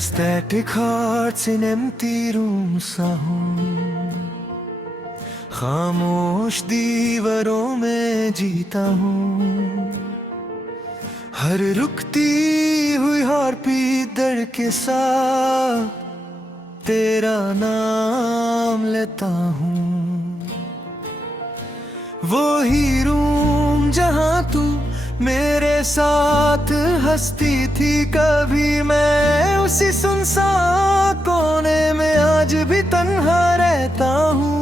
Static hearts in empty rooms सा हूँ, खामोश दीवारों में जीता हूँ। हर रुकती हुई हार्टबीट दर्द के साथ तेरा नाम लेता हूँ। वो ही रूम जहाँ तू मेरे साथ हंसती थी कभी, मैं उसी सुनसान कोने में आज भी तन्हा रहता हूँ।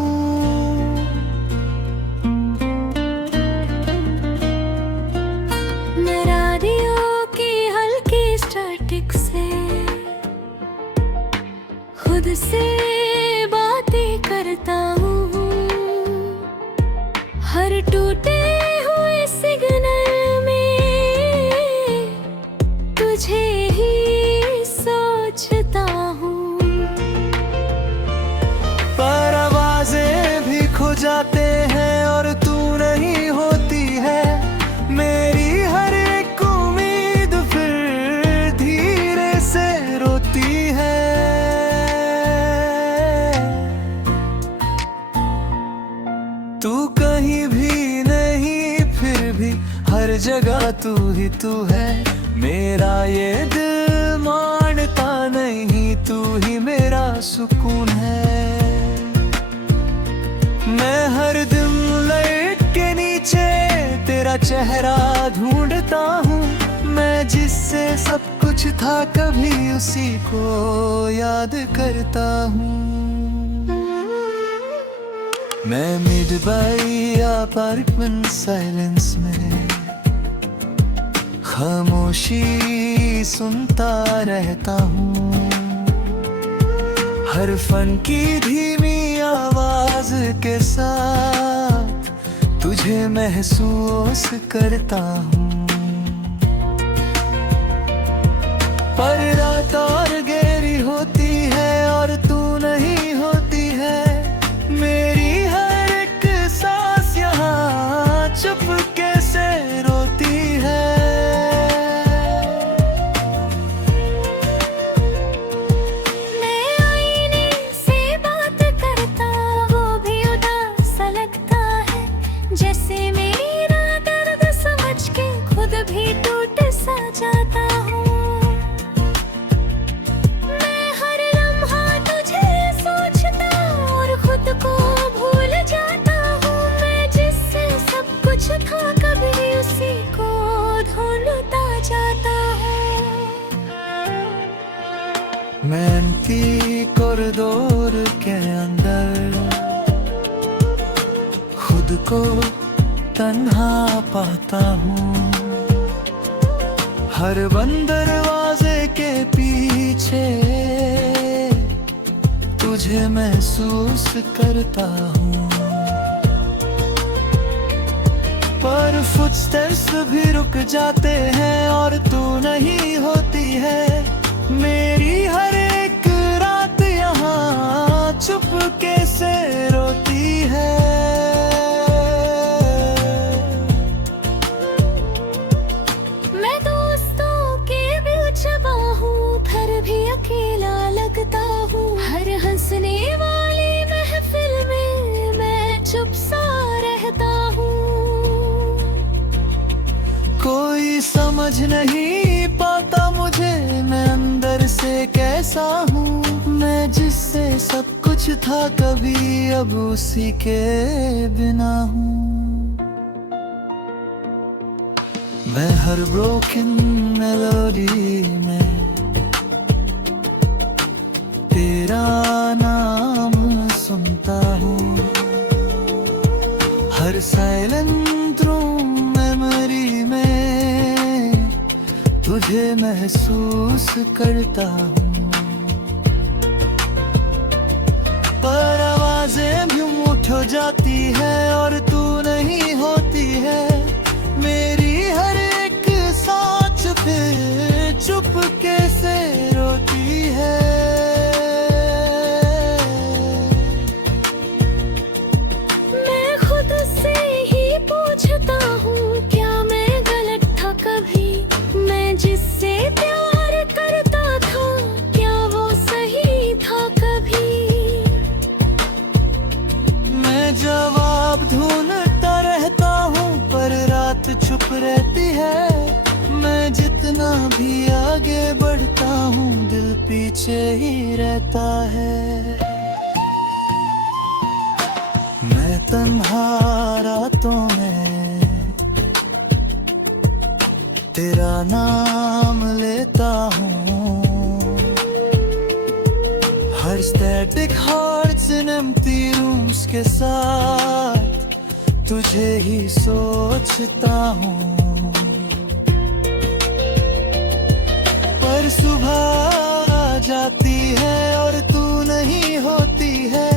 मैं रेडियो की हल्की स्टैटिक से खुद से बातें करता हूँ। हर टूटे हुए सिग्नल में तुझे ही सोचता हूँ। पर आवाजें भी खो जाते हैं और तू नहीं होती है। मेरी हर एक उम्मीद फिर धीरे से रोती है। तू कहीं भी नहीं फिर भी हर जगह तू ही तू है। मेरा ये दिल मानता नहीं, तू ही मेरा सुकून है। मैं हर दिन लाइट के नीचे तेरा चेहरा ढूंढता हूँ। मैं जिससे सब कुछ था कभी उसी को याद करता हूँ। मैं मिड बाई अपार्टमेंट साइलेंस में खामोशी सुनता रहता हूँ। हर फन की धीमी आवाज के साथ तुझे महसूस करता हूँ। पर रात और गहरी होती है और तू नहीं होती है। मेरी हर एक सांस यहाँ चुपके से रोती है। मैं आईने से बात करता, वो भी उदास सा लगता है। जैसे मेरा दर्द समझ के खुद भी टूट सा जाता हूँ। मैं हर लम्हा तुझे सोचता और खुद को भूल जाता हूँ। मैं जिससे सब कुछ था कभी उसी को ढूंढता जाता हूँ। मैं एम्प्टी कॉरिडोर के अंदर खुद को तन्हा पाता हूँ। हर बंद दरवाजे के पीछे तुझे महसूस करता हूँ। पर फुटस्टेप्स भी रुक जाते हैं और तू नहीं होती है। मेरी हर एक रात यहाँ चुपके से रोती है। मैं दोस्तों के बीच हूँ फिर भी अकेला लगता हूँ। हर हंसने वाली महफिल में मैं चुप सा रहता हूँ। कोई समझ नहीं पाता मुझे मैं अंदर से कैसा हूँ। मैं जिससे सब कुछ था कभी अब उसी के बिना हूँ। मैं हर ब्रोकन मेलोडी में तेरा नाम सुनता हूँ। हर साइलेंट रूम मेमोरी में तुझे महसूस करता हूँ। पर आवाजें भी उठ जाती है और तू नहीं होती है। मेरी हर एक सांस फिर चुपके से रोती है। मैं खुद से ही पूछता हूँ क्या मैं गलत था कभी। मैं जिससे प्यार करता था क्या पीछे ही रहता है। मैं तन्हा रातों में तेरा नाम लेता हूँ, हर static hearts in empty rooms के साथ तुझे ही सोचता हूँ। पर सुबह आ जाती है और तू नहीं होती है,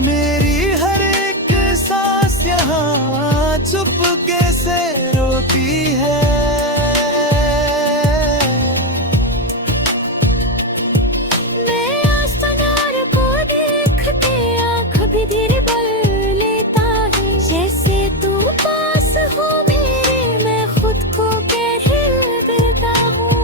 मेरी हर एक सांस यहाँ चुपके से रोती है। धीरे बढ़ लेता है, जैसे तू पास हो मेरे, मैं खुद को कह देता हूँ।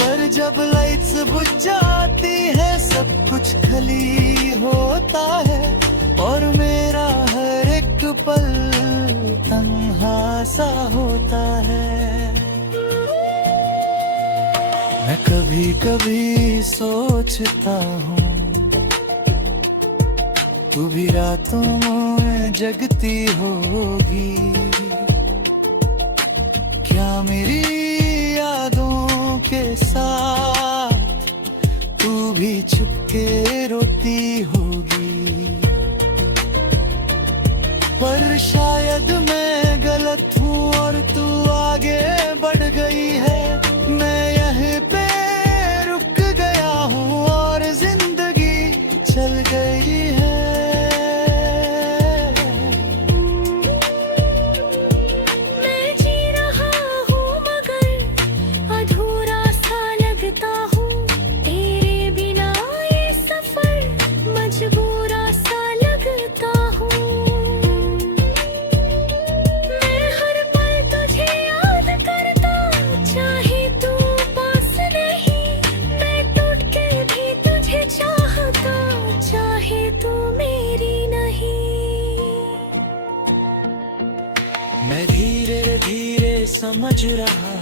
पर जब लाइट्स बुझ जाती है सब कुछ खाली होता है, और मेरा हर एक पल तन्हा सा होता है। मैं कभी कभी सोचता हूँ तू भी रातों में जगती होगी, क्या मेरी यादों के साथ तू भी छुपके रोती होगी। पर शायद मैं गलत हूँ और तू आगे बढ़ गई है, मैं यहीं पे रुक गया हूँ और जिंदगी चल गई है। मैं धीरे धीरे समझ रहा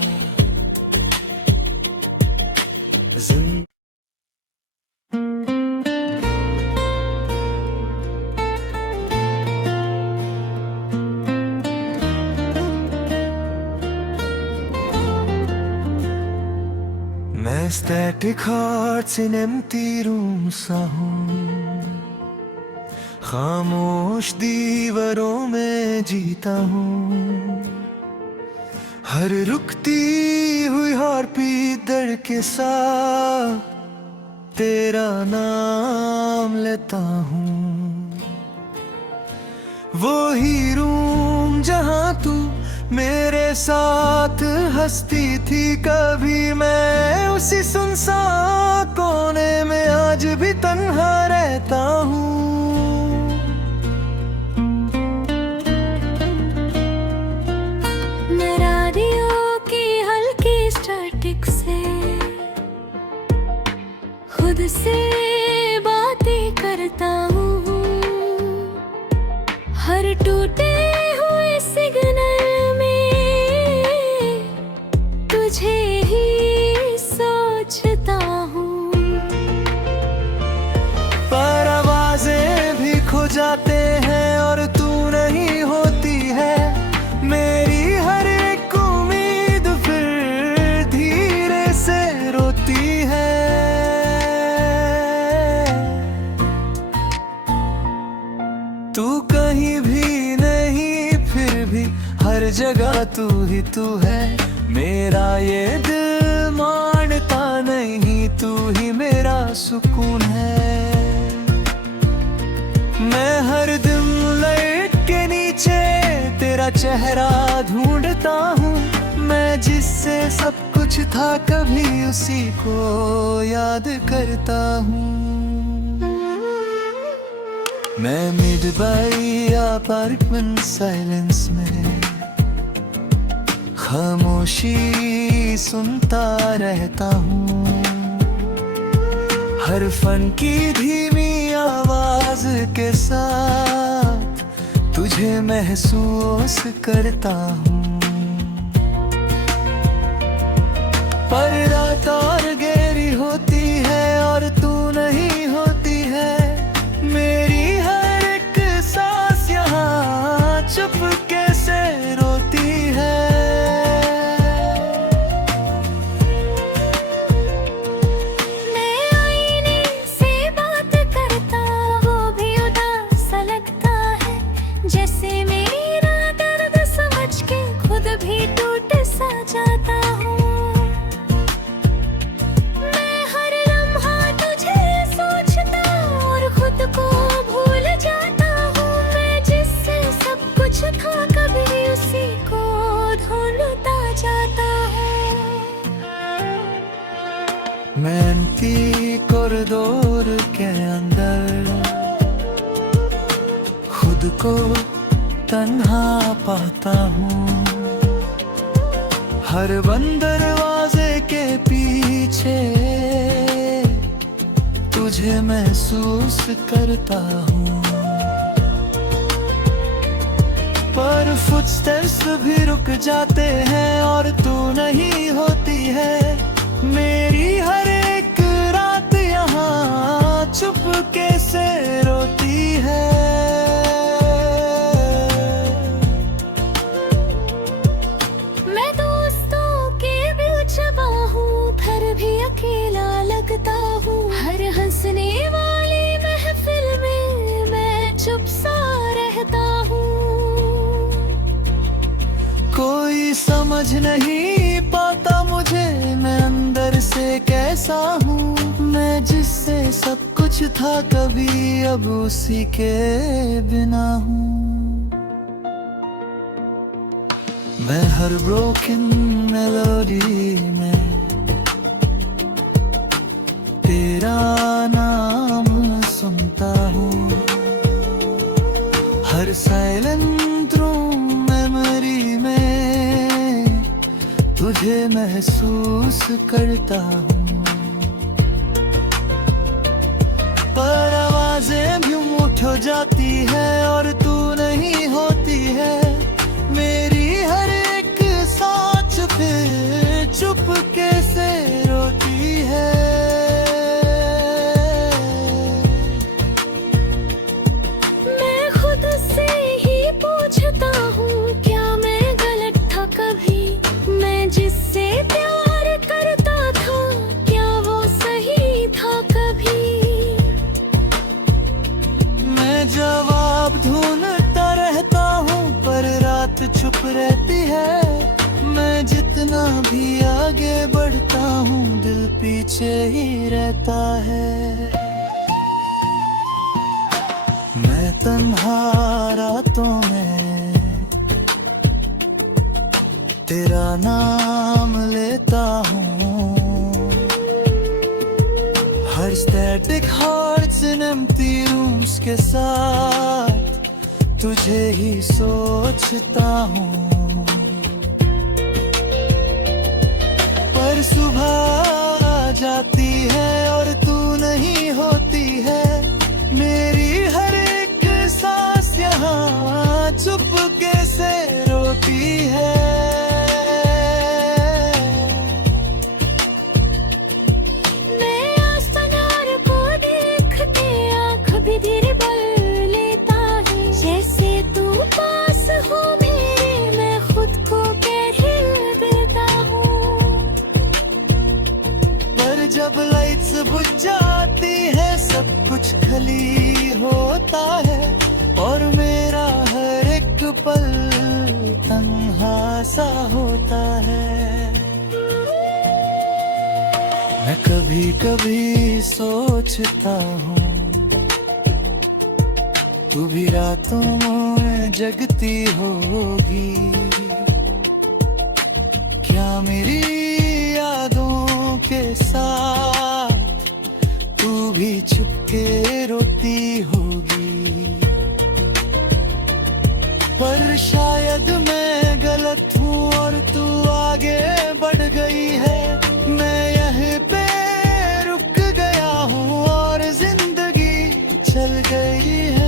मैं static hearts in empty room सा हूँ, खामोश दीवारों में जीता हूँ, हर रुकती हुई हार्टबीट दर्द के साथ तेरा नाम लेता हूँ। वो ही रूम जहाँ तू मेरे साथ हंसती थी कभी, मैं उसी सुनसान कोने में आज भी तन्हा रहता हूँ। खुद से बातें करता हूँ, हर टूटे हुए सिग्नल में तुझे ही सोचता हूँ। पर आवाजें भी खो जाते हैं और तू नहीं होती है, मेरी हर एक उम्मीद फिर धीरे से रोती है। तू कहीं भी नहीं फिर भी हर जगह तू ही तू है, मेरा ये दिल मानता नहीं तू ही मेरा सुकून है। मैं हर दिन लाइट के नीचे तेरा चेहरा ढूंढता हूँ, मैं जिससे सब कुछ था कभी उसी को याद करता हूँ। मैं मिड बाई अपार्टमेंट साइलेंस में खामोशी सुनता रहता हूँ, हर फन की धीमी आवाज के साथ तुझे महसूस करता हूँ। पर रात और मैं एम्प्टी कॉरिडोर के अंदर खुद को तन्हा पाता हूँ। हर बंद दरवाजे के पीछे तुझे महसूस करता हूँ, पर फुटस्टेप्स भी रुक जाते हैं और तू नहीं होती है। मेरी हर एक रात यहाँ चुपके से रोती है। मैं दोस्तों के बीच हूँ, फिर भी अकेला लगता हूँ। हर हंसने वाली महफिल में मैं चुप सा रहता हूँ। कोई समझ नहीं पाता मुझे, मैं अंदर से कैसा हूँ। मैं जिससे सब कुछ था कभी, अब उसी के बिना हूँ। मैं हर ब्रोकन मेलोडी में तेरा नाम सुनता हूँ। हर साइलेंट रूम मेमोरी में तुझे महसूस करता हूँ। पर आवाजें भी उठ जाती है और तू नहीं होती है। मेरी हर एक सांस फिर चुपके से रोती है। मैं खुद से ही पूछता हूँ, क्या मैं गलत था कभी? मैं जिससे प्यार करता था, क्या वो सही था कभी? मैं जवाब ढूंढता रहता हूँ, पर रात चुप रहती है। मैं जितना भी आगे बढ़ता हूँ, दिल पीछे ही रहता है। मैं तन्हा रातों में तेरा नाम लेता हूँ। हर static hearts in empty rooms के साथ तुझे ही सोचता हूँ। पर सुबह आ जाती है और तू नहीं होती है। मेरी हर एक सांस यहाँ चुपके से रोती है। धीरे बढ़ लेता है, जैसे तू पास हो मेरे, मैं खुद को कह देता हूँ। पर जब लाइट्स बुझ जाती है, सब कुछ खाली होता है और मेरा हर एक पल तन्हा सा होता है। मैं कभी कभी सोचता हूँ, तू भी रातों में जगती होगी। क्या मेरी यादों के साथ तू भी छुपके रोती होगी? पर शायद मैं गलत हूँ और तू आगे बढ़ गई है। मैं यहीं पे रुक गया हूँ और जिंदगी चल गई है।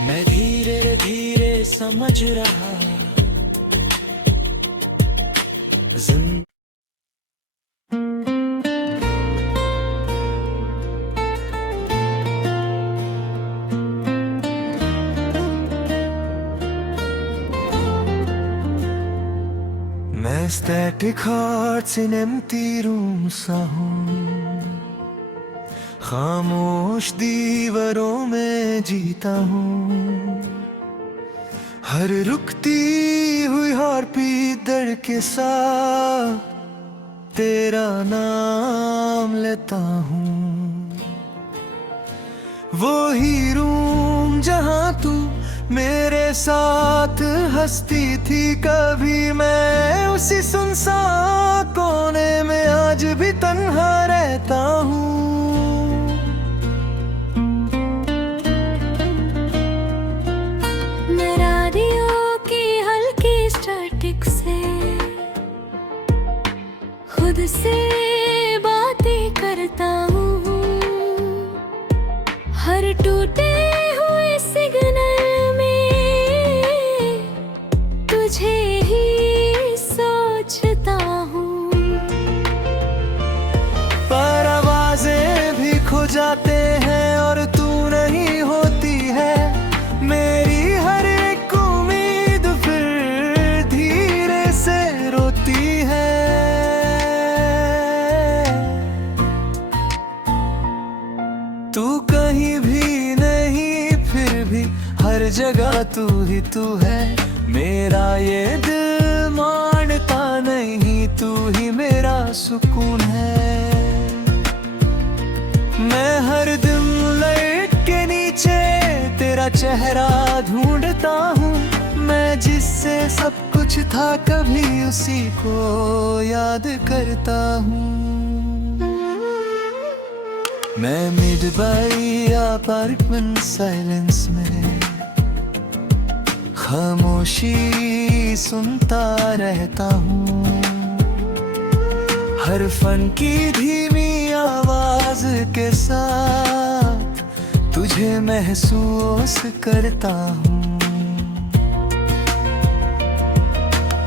मैं धीरे धीरे समझ रहा मैं Static hearts in empty rooms सा हूँ, खामोश दीवारों में जीता हूँ। हर रुकती हुई हार्टबीट दर्द के साथ तेरा नाम लेता हूँ। वो ही रूम जहाँ तू मेरे साथ हंसती थी कभी, मैं उसी सुनसान कोने में आज भी तन्हा रहता हूँ। मैं रेडियो की हल्की स्टैटिक से खुद से बातें करता हूँ। हर टूटे हुए सिग्नल में तुझे ही सोचता हूँ। पर आवाजें भी खो जाते हैं और तू नहीं होती है। मेरी हर एक उम्मीद फिर धीरे से रोती है। तू कहीं भी नहीं फिर भी हर जगह तू ही तू है। मेरा ये दिल मानता नहीं, तू ही मेरा सुकून है। मैं हर दिन लाइट के नीचे तेरा चेहरा ढूंढता हूँ। मैं जिससे सब कुछ था कभी उसी को याद करता हूँ। मैं मिड बाई अपार्टमेंट साइलेंस में खामोशी सुनता रहता हूँ। हर फन की धीमी आवाज के साथ तुझे महसूस करता हूँ।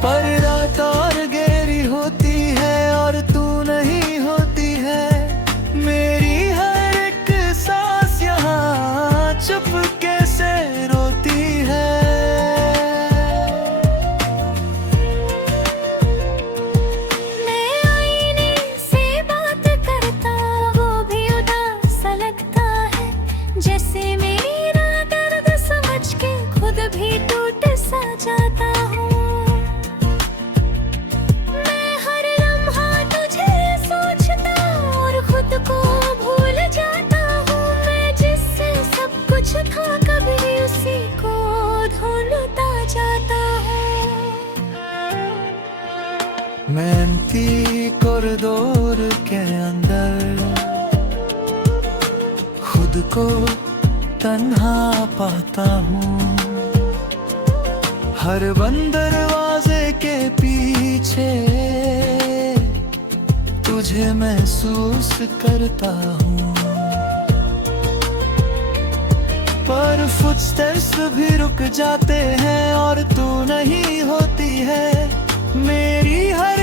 पर रात और गहरी होती है और तू नहीं होती है। मेरी हर एक सांस यहाँ चुपके से रोती है। मैं आईने से बात करता, वो भी उदास सा लगता है। जैसे मेरा दर्द समझ के खुद भी टूट सा जाता हूँ। मैं हर लम्हा तुझे सोचता और खुद को भूल जाता हूँ। मैं जिससे सब कुछ था कभी उसी को ढूंढता जाता हूँ। मैं एम्प्टी कॉरिडोर के अंदर खुद को तन्हा पाता हूँ। हर बंद दरवाजे के पीछे तुझे महसूस करता हूँ। पर फुटस्टेप्स भी रुक जाते हैं और तू नहीं होती है। मेरी हर